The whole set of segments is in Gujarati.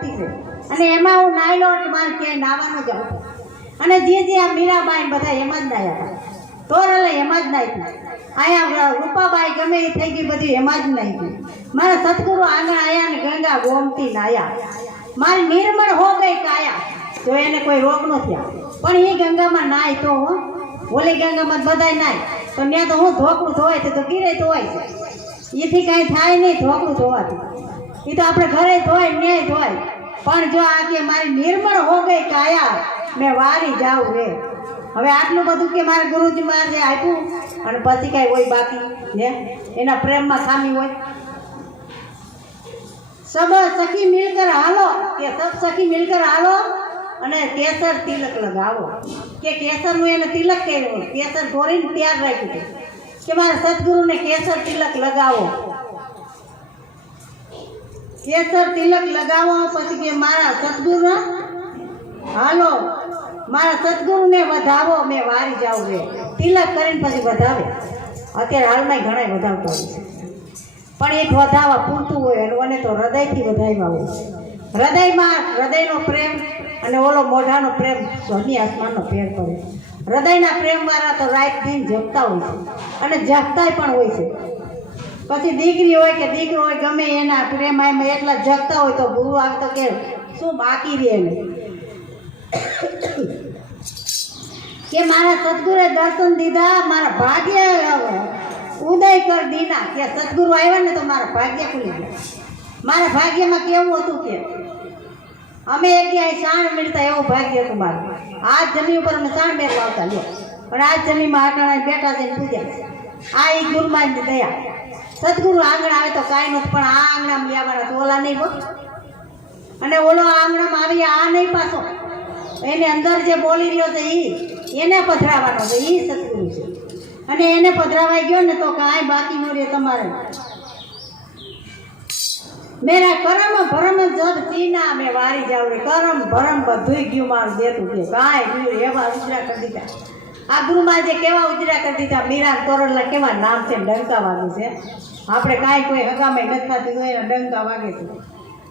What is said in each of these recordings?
ભક્તિ છે અને એમાં હું નાયલો એટલે મારે ક્યાંય નાવાનો જ હતો અને જે આ મીરાબાઈ બધા એમાં જ નાયા હતા તોરલે એમાં જ નાહી અહીંયા રૂપાબાઈ ગમે એ થઈ ગઈ બધી એમાં જ નાહી મારા સદગુરુ આંગણ આયા ને ગંગા ગોમતી નાયા મારી નિર્મળ હો ગઈ કાયા તો એને કોઈ રોગ ન થયા પણ એ ગંગામાં નાય તો ઓલી ગંગામાં બધાય નાય તો ત્યાં તો હું ધોકડું ધોવાય તો ગીરે ધોવાય છે એથી કાંઈ થાય નહીં ધોકડું ધોવાતું એ તો આપણે ઘરે ધોવાય ન્યાય ધોવાય પણ જો આ કે મારી નિર્મળ હો ગઈ કાયા મેં વારી જાઉં રે હવે આટલું બધું કે મારા ગુરુજી મારે જે આપ્યું અને પછી કાંઈ હોય બાકી હે એના પ્રેમમાં ખામી હોય सब सखी मिलकर हालो के सब सखी मिलकर हालो અને કેસર તિલક લગાવો કે કેસરનું એને તિલક કર્યું કેસર ધોરીને તૈયાર રાખ્યું કે મારા સદગુરુને કેસર તિલક લગાવો કેસર તિલક લગાવો પછી કે મારા સદગુરુ હાલો મારા સદગુરુને વધાવો મેં વારી જાઉં રે તિલક કરીને પછી વધાવે અત્યારે હાલમાં ઘણા વધાવતા હોય છે પણ એક વધાવા પૂરતું હોય અને તો હૃદયથી વધાવ્યા હોય હૃદયનો પ્રેમ અને ઓલો મોઢાનો પ્રેમ સ્વર્ગી આસમાનનો ફેર પડે હૃદયના પ્રેમવાળા તો રાત દિન જપતા હોય છે અને જપતાય પણ હોય છે પછી દીકરી હોય કે દીકરો હોય ગમે એના પ્રેમ એમાં એટલા જગતા હોય તો ગુરુ આવે તો કે શું બાકી રહે એને કે મારા સદગુરુએ દર્શન દીધા મારા ભાગ્ય ઉદય કર દીના કે સદગુરુ આવ્યા ને તો મારા ભાગ્ય ખુલી ગયા મારા ભાગ્યમાં કેવું હતું કે અમે એક અહીં સાણ મળતા એવું ભાગ્ય હતું મારું આ જમીન ઉપર અમે સાણ બેઠા આવતા લો પણ આ જમીનમાં આટાણા બેઠા થઈને પૂજ્યા આ એ ગુરુમાની દયા સદગુરુ આંગણ આવે તો કાંઈ નથી પણ આ આંગણામાં લેવાના તો ઓલા નહીં બોલ અને ઓલો આંગણામાં આવી આ નહીં પાછો એને અંદર જે બોલી રહ્યો છે એને પધરાવાનો છે એ સદગુરુ છે અને એને પધરાવાઈ ગયો ને તો કાંઈ બાકી ન રહે તમારે મેરા કરમ ભરમ જગ સીના મેં વારી જાવ રે કરમ ભરમ બધું ગયું મારું દેતું કે કાંઈ ગયું એવા ઉજરા કરી દીધા આ ગુરુમાં જે કેવા ઉજરા કરી દીધા મીરા તોરલા કેવા નામ છે ડંકા વાગ્યું છે આપણે કાંઈ કોઈ હગામાં નથી થતી તો એના ડંકા વાગે છે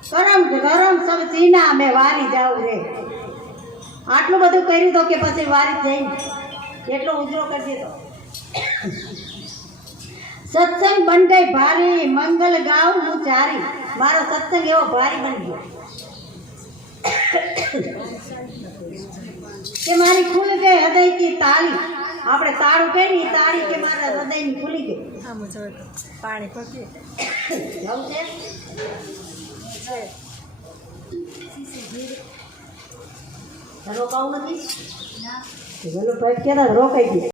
કરમ ગરમ સબ સીના મેં વારી જાવ રે આટલું બધું કર્યું તો કે પછી વારી જઈને એટલો ઉજરો કરી દીધો સત્સંગ બન ગઈ ભારી મંગલ ગાઉ હું ચારી મારો સત્સંગ એવો ભારી બની ગયો કે મારી ખુલ ગઈ હૃદય કી તાળી આપણે તાળું કરી તાળી કે મારા હૃદયની ખુલી ગઈ પાણી પકી જવું છે રોકાવું નથી ના રોકાઈ ગયું